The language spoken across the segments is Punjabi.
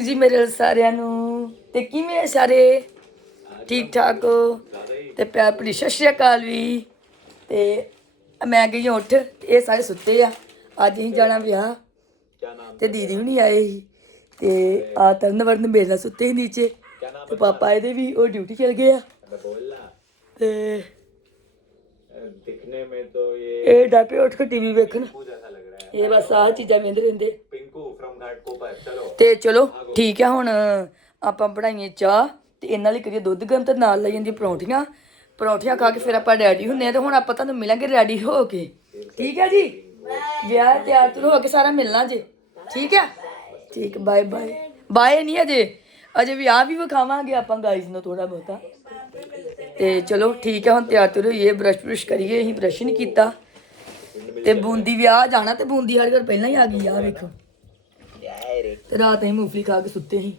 ਜੀ ਮੇਰੇ ਸਾਰਿਆਂ ਨੂੰ। ਤੇ ਕਿਵੇਂ ਸਾਰੇ? ਠੀਕ ਠਾਕ ਤੇ ਪਿਆਰ ਭਰੀ ਸਤਿ ਸ਼੍ਰੀ ਅਕਾਲ ਵੀ। ਤੇ ਮੈਂ ਗਈ ਉੱਠ ਇਹ ਸਾਰੇ ਸੁੱਤੇ ਆ। ਅੱਜ ਹੀ ਜਾਣਾ ਵਿਆਹ। ਤੇ ਦੀਦੀ ਵੀ ਹੁਣੀ ਆਏ ਸੀ। ਤੇ ਆ ਤਰਨ ਵਰਨ ਮੇਰੇ ਨਾਲ ਸੁੱਤੇ ਹੀ ਨੀਚੇ। ਤੇ ਪਾਪਾ ਆਏ ਦੇ ਵੀ ਉਹ ਡਿਊਟੀ ਚਲ ਗਏ ਆ। ਤੇ ਦਿਖਨੇ ਮੇ ਤੋ ਇਹ ਇਹ ਡਾਪੇ ਉੱਠ ਕੇ ਟੀਵੀ ਵੇਖਣ। ਇਹ ਬਸ ਆ ਚੀਜ਼ਾਂ ਵੇਂਦੇ ਰਹਿੰਦੇ। ਤੇ ਚਲੋ ਠੀਕ ਹੈ ਹੁਣ ਆਪਾਂ ਬਣਾਈਏ ਚਾਹ ਤੇ ਇਹਨਾਂ ਲਈ ਕਰੀਏ ਦੁੱਧ ਗਰਮ ਤੇ ਨਾਲ ਲੈ ਜਾਂਦੀ ਪਰੌਂਠੀਆਂ। ਪਰੌਂਠੀਆਂ ਖਾ ਕੇ ਫਿਰ ਆਪਾਂ ਰੈਡੀ ਹੁੰਨੇ ਆ ਤੇ ਹੁਣ ਆਪਾਂ ਤੁਹਾਨੂੰ ਮਿਲਾਂਗੇ ਰੈਡੀ ਹੋ ਕੇ। ਠੀਕ ਹੈ ਜੀ? ਵਿਆਹ ਤਿਆਰ ਤੁਰ ਹੋ ਕੇ ਸਾਰਾ ਮਿਲਣਾ ਜੇ। ਠੀਕ ਹੈ? ਠੀਕ ਬਾਏ ਬਾਏ ਬਾਏ ਨਹੀਂ ਅਜੇ। ਅਜੇ ਵੀ ਆ ਵੀ ਵਿਖਾਵਾਂਗੇ ਆਪਾਂ ਗਾਇਜ਼ ਨੂੰ ਥੋੜਾ ਬਹੁਤਾ। ਤੇ ਚਲੋ ਠੀਕ ਹੈ ਹੁਣ ਤਿਆਰ ਤੁਰ ਹੋਈਏ ਬ੍ਰਸ਼ ਬ੍ਰਸ਼ ਕਰੀਏ ਅਸੀਂ ਬ੍ਰਸ਼ ਨਹੀਂ ਕੀਤਾ। ਤੇ ਬੂੰਦੀ ਵਿਆਹ ਜਾਣਾ ਤੇ ਬੂੰਦੀ ਸਾਡੇ ਘਰ ਪਹਿਲਾਂ ਹੀ ਆ ਗਈ ਆ ਵੇਖੋ। ਤੇ ਰਾਤ ਅਸੀਂ ਮੂੰਗਫਲੀ ਖਾ ਕੇ ਸੁੱਤੇ ਸੀ।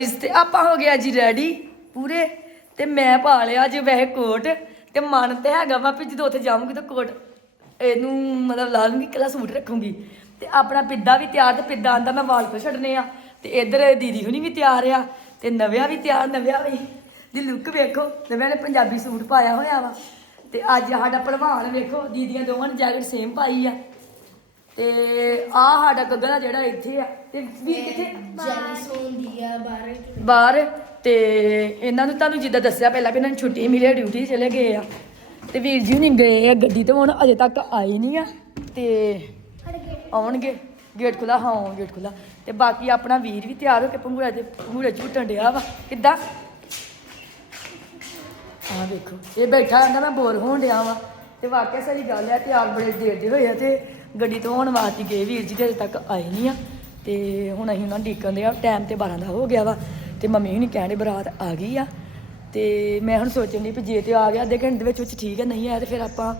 ਇਸ ਤੇ ਆਪਾਂ ਹੋ ਗਿਆ ਜੀ ਰੈਡੀ ਪੂਰੇ। ਤੇ ਮੈਂ ਪਾ ਲਿਆ ਅੱਜ ਵੈਸੇ ਕੋਟ, ਤੇ ਮਨ ਤੇ ਹੈਗਾ ਵਾ ਵੀ ਜਦੋਂ ਉੱਥੇ ਜਾਵਾਂਗੀ ਤਾਂ ਕੋਟ ਇਹਨੂੰ ਮਤਲਬ ਲਾ ਲੂੰਗੀ ਕੱਲਾ ਸੂਟ ਰੱਖੂੰਗੀ। ਤੇ ਆਪਣਾ ਪਿੱਦਾ ਵੀ ਤਿਆਰ, ਤੇ ਪਿੱਦਾ ਆਂਦਾ ਮੈਂ ਵਾਲ ਕੋ ਛੱਡਨੇ ਆ। ਤੇ ਇੱਧਰ ਦੀਦੀ ਹੁਣੀ ਵੀ ਤਿਆਰ ਆ, ਤੇ ਨਵਿਆ ਵੀ ਤਿਆਰ, ਨਵਿਆ ਵੀ। ਦੀ ਲੁੱਕ ਵੇਖੋ, ਨਵਿਆ ਨੇ ਪੰਜਾਬੀ ਸੂਟ ਪਾਇਆ ਹੋਇਆ ਵਾ। ਤੇ ਅੱਜ ਸਾਡਾ ਭਲਵਾਨ ਵੇਖੋ, ਦੀਦੀਆਂ ਦੋਵਾਂ ਨੇ ਜੈਕਟ ਸੇਮ ਪਾਈ ਆ। ਤੇ ਆ ਸਾਡਾ ਗੱਗਲਾ ਜਿਹੜਾ ਇੱਥੇ ਆ। ਤੇ ਵੀਰ ਕਿੱਥੇ? ਜੈਨਸ ਹੁੰਦੀ ਆ ਬਾਹਰ ਬਾਹਰ। ਤੇ ਇਹਨਾਂ ਨੂੰ ਤੁਹਾਨੂੰ ਜਿੱਦਾਂ ਦੱਸਿਆ ਪਹਿਲਾਂ ਵੀ ਇਹਨਾਂ ਨੂੰ ਛੁੱਟੀ ਮਿਲੀ ਡਿਊਟੀ ਚਲੇ ਗਏ ਆ। ਤੇ ਵੀਰ ਜੀ ਨਹੀਂ ਗਏ ਆ ਗੱਡੀ ਤੇ ਹੁਣ ਅਜੇ ਤੱਕ ਆਏ ਨਹੀਂ ਆ। ਤੇ ਆਉਣਗੇ। ਗੇਟ ਖੁੱਲਾ ਹਾਂ ਗੇਟ ਖੁੱਲਾ ਤੇ ਬਾਕੀ ਆਪਣਾ ਵੀਰ ਵੀ ਤਿਆਰ ਹੋ ਕੇ ਪੰਗੂੜਾ ਤੇ ਪੰਗੂੜਾ ਝੂਟਣ ਡਿਆ ਵਾ। ਕਿੱਦਾਂ? ਆ ਵੇਖੋ ਇਹ ਬੈਠਾ ਕਹਿੰਦਾ ਮੈਂ ਬੋਰ ਹੋਣ ਡਿਆ ਵਾ। ਤੇ ਵਾਕਿਆ ਸਹੀ ਗੱਲ ਹੈ ਤਿਆਰ ਬੜੇ ਦੇਰ ਦੇ ਹੋਏ ਆ ਤੇ ਗੱਡੀ ਤੋਂ ਆਉਣ ਵਾਸਤੇ ਗਏ ਵੀਰ ਜੀ ਤੇ ਅਜੇ ਤੱਕ ਆਏ ਨਹੀਂ ਆ। ਤੇ ਹੁਣ ਅਸੀਂ ਉਹਨਾਂ ਨੂੰ ਡੀਕਣ ਦੇ ਆ ਟਾਈਮ ਤੇ 12 ਦਾ ਹੋ ਗਿਆ ਵਾ। ਤੇ ਮੰਮੀ ਹੁਣੀ ਕਹਿੰਦੇ ਬਰਾਤ ਆ ਗਈ ਆ। ਤੇ ਮੈਂ ਹੁਣ ਸੋਚਣ ਦੀ ਵੀ ਜੇ ਤੇ ਆ ਗਿਆ, ਅੱਧੇ ਘੰਟੇ ਦੇ ਵਿੱਚ ਵਿੱਚ ਠੀਕ ਹੈ ਨਹੀਂ ਆਇਆ ਤੇ ਫਿਰ ਆਪਾਂ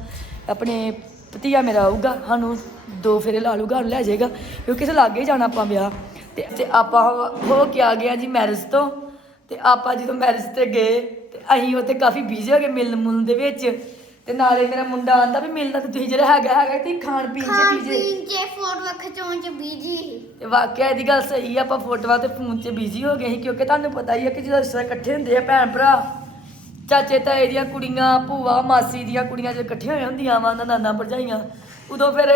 ਆਪਣੇ ਭਤੀਆ ਮੇਰਾ ਆਊਗਾ, ਸਾਨੂੰ ਦੋ ਫੇਰੇ ਲਾ ਲੂਗਾ ਉਹਨੂੰ ਲੈ ਜਾਏਗਾ, ਕਿਉਂਕਿ ਕਿਸੇ ਲਾਗੇ ਹੀ ਜਾਣਾ ਆਪਾਂ ਵਿਆਹ। ਤੇ ਤੇ ਆਪਾਂ ਹੋ- ਹੋ ਕੇ ਆ ਗਏ ਆ ਜੀ ਮੈਰਿਜ ਤੋਂ। ਤੇ ਆਪਾਂ ਜਦੋਂ ਮੈਰਿਜ ਤੇ ਗਏ, ਤੇ ਅਸੀਂ ਉੱਥੇ ਕਾਫੀ ਬਿਜ਼ੀ ਹੋ ਗਏ ਮਿਲਣ ਮੁਲਣ ਦੇ ਵਿੱਚ। ਤੇ ਨਾਲੇ ਮੇਰਾ ਮੁੰਡਾ ਆਂਦਾ ਵੀ ਮਿਲਣਾ ਤੇ ਤੁਸੀਂ ਜਿਹੜਾ ਹੈਗਾ ਹੈਗਾ ਤੇ ਖਾਣ ਪੀਣ ਚ ਖਾਣ ਬੀਜੀ ਪੀਣ ਚ ਫੋਟੋ ਖਿਚਾਉਣ ਚ ਬੀਜੀ ਤੇ ਵਾਕਿਆ ਇਹਦੀ ਗੱਲ ਸਹੀ ਆ ਆਪਾਂ ਫੋਟੋਆਂ ਤੇ ਫੋਨ 'ਚ ਬਿਜ਼ੀ ਹੋ ਗਏ ਸੀ ਕਿਉਂਕਿ ਤੁਹਾਨੂੰ ਪਤਾ ਹੀ ਆ ਕਿ ਜਦੋਂ ਰਿਸ਼ਤੇ ਇਕੱਠੇ ਹੁੰਦੇ ਆ ਭੈਣ ਭਰਾ ਚਾਚੇ ਤਾਏ ਦੀਆਂ ਕੁੜੀਆਂ ਭੂਆ ਮਾਸੀ ਦੀਆਂ ਕੁੜੀਆਂ ਜਦੋਂ ਇਕੱਠੀਆਂ ਹੋਈਆਂ ਹੁੰਦੀਆਂ ਵਾ ਉਹਨਾਂ ਨਾਨਾ ਭਰਜਾਈਆਂ ਉਦੋਂ ਫਿਰ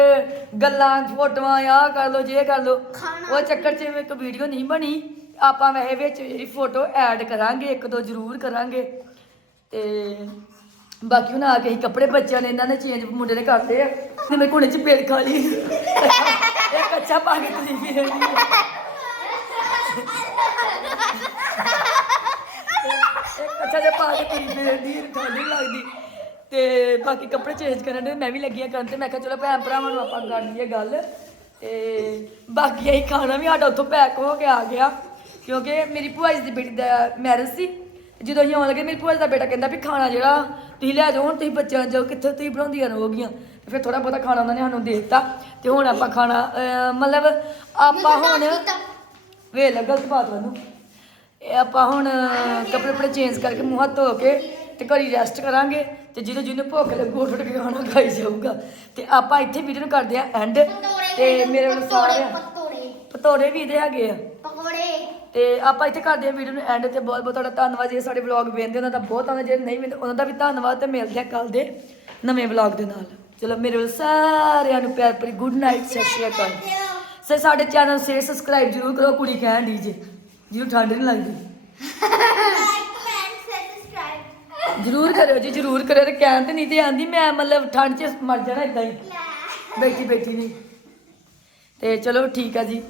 ਗੱਲਾਂ ਫੋਟੋਆਂ ਆਹ ਕਰ ਲੋ ਜੇ ਕਰ ਲੋ ਖਾਣਾ ਉਹ ਚੱਕਰ 'ਚ ਇੱਕ ਵੀਡੀਓ ਨਹੀਂ ਬਣੀ ਆਪਾਂ ਵੈਸੇ ਵਿੱਚ ਜਿਹੜੀ ਫੋਟੋ ਐਡ ਕਰਾਂਗੇ ਇੱਕ ਦੋ ਜ਼ਰੂਰ ਕਰਾਂਗੇ ਤੇ ਬਾਕੀ ਹੁਣ ਆ ਕੇ ਹੀ ਕੱਪੜੇ ਬੱਚਿਆਂ ਨੇ ਇਹਨਾਂ ਨੇ ਚੇਂਜ ਮੁੰਡੇ ਨੇ ਕਰਦੇ ਆ, ਤੇ ਮੈਂ ਕੋਲੇ ਚ ਪੇੜ ਖਾ ਲਈ। ਇਹ ਕੱਚਾ ਪਾ ਕੇ ਤੁਸੀਂ ਵੀ ਕੱਚਾ ਜਿਹਾ ਪਾ ਕੇ ਤੁਸੀਂ ਵੀ ਠੰਡ ਨਹੀਂ ਲੱਗਦੀ। ਤੇ ਬਾਕੀ ਕੱਪੜੇ ਚੇਂਜ ਕਰਨ ਦੇ, ਮੈਂ ਵੀ ਲੱਗੀਆਂ ਕਰਨ ਤੇ, ਮੈਂ ਕਿਹਾ ਚਲੋ ਭੈਣ ਭਰਾਵਾਂ ਨੂੰ ਆਪਾਂ ਕਰ ਲਈਏ ਗੱਲ। ਤੇ ਬਾਕੀ ਇਹ ਖਾਣਾ ਵੀ ਸਾਡਾ ਉੱਥੋਂ ਪੈਕ ਹੋ ਕੇ ਆ ਗਿਆ, ਕਿਉਂਕਿ ਮੇਰੀ ਭੂਆ ਜੀ ਦੀ ਬੇਟੀ ਦਾ ਮੈਰਿਜ ਸੀ। ਜਦੋਂ ਅਸੀਂ ਆਉਣ ਲੱਗੇ ਮੇਰੀ ਭੂਆ ਜੀ ਦਾ ਬੇਟਾ ਕਹਿੰਦਾ ਵੀ ਖਾਣਾ ਜਿਹੜਾ ਤੁਸੀਂ ਲੈ ਜਾਓ ਹੁਣ ਤੁਸੀਂ ਬੱਚਿਆਂ ਜਾਓ ਕਿੱਥੇ ਤੁਸੀਂ ਬਣਾਉਂਦੀਆਂ ਰਹੋਗੀਆਂ। ਤੇ ਫਿਰ ਥੋੜਾ ਬਹੁਤਾ ਖਾਣਾ ਉਹਨਾਂ ਨੇ ਸਾਨੂੰ ਦੇ ਦਿੱਤਾ। ਤੇ ਹੁਣ ਆਪਾਂ ਖਾਣਾ ਅਹ, ਮਤਲਬ ਆਪਾਂ ਹੁਣ ਵੇ ਗਲਤ ਬਾਤ ਮੈਨੂੰ ਇਹ ਆਪਾਂ ਹੁਣ ਕੱਪੜੇ ਕੱਪੜੇ ਚੇਂਜ ਕਰਕੇ ਮੂੰਹ ਹੱਥ ਧੋ ਕੇ ਤੇ ਘਰੀ ਰੈਸਟ ਕਰਾਂਗੇ ਤੇ ਜਿਹਨੂੰ ਜਿਹਨੂੰ ਭੁੱਖ ਲੱਗੂ ਉੱਠ ਉੱਠ ਕੇ ਖਾਣਾ ਖਾਈ ਜਾਊਗਾ। ਤੇ ਆਪਾਂ ਇੱਥੇ ਵੀਡੀਓ ਨੂੰ ਕਰਦੇ ਆ ਐਂਡ ਤੇ ਮੇਰੇ ਵੱਲ ਸਾਰੇ ਪਤੋੜੇ। ਪਤੋੜੇ ਵੀ ਇਹਦੇ ਹੈਗੇ ਆ। ਤੇ ਆਪਾਂ ਇੱਥੇ ਕਰਦੇ ਹਾਂ ਵੀਡੀਓ ਨੂੰ ਐਂਡ ਤੇ ਬਹੁਤ ਬਹੁਤ ਤੁਹਾਡਾ ਧੰਨਵਾਦ ਜੇ ਸਾਡੇ ਵਲੌਗ ਵੇਖਦੇ ਉਹਨਾਂ ਦਾ ਬਹੁਤ ਧੰਨਵਾਦ, ਜੇ ਨਹੀਂ ਵੇਖਦੇ, ਉਹਨਾਂ ਦਾ ਵੀ ਧੰਨਵਾਦ ਤੇ ਮਿਲਦੇ ਆ ਕੱਲ ਦੇ ਨਵੇਂ ਵਲੌਗ ਦੇ ਨਾਲ। ਚਲੋ ਮੇਰੇ ਵੱਲ ਸਾਰਿਆਂ ਨੂੰ ਪਿਆਰ ਭਰੀ ਗੁੱਡ ਨਾਈਟ ਸਤਿ ਸ਼੍ਰੀ ਅਕਾਲ। ਸਰ, ਸਾਡੇ ਚੈਨਲ ਸੇ ਸਬਸਕ੍ਰਾਈਬ ਜ਼ਰੂਰ ਕਰੋ, ਕੁੜੀ ਕਹਿਣ ਦੀ ਜੇ। ਜਿਹਨੂੰ ਠੰਡ ਨਹੀਂ ਲੱਗਦੀ। ਜ਼ਰੂਰ ਕਰਿਓ ਜੀ, ਜ਼ਰੂਰ ਕਰਿਓ, ਤੇ ਕਹਿਣ ਤੇ ਨਹੀਂ ਤੇ ਆਂਦੀ, ਮੈਂ ਮਤਲਬ ਠੰਡ 'ਚ ਮਰ ਜਾਣਾ ਇਦਾਂ ਹੀ। ਬੈਠੀ ਬੈਠੀ ਨਹੀਂ। ਤੇ ਚਲੋ ਠੀਕ ਆ ਜੀ।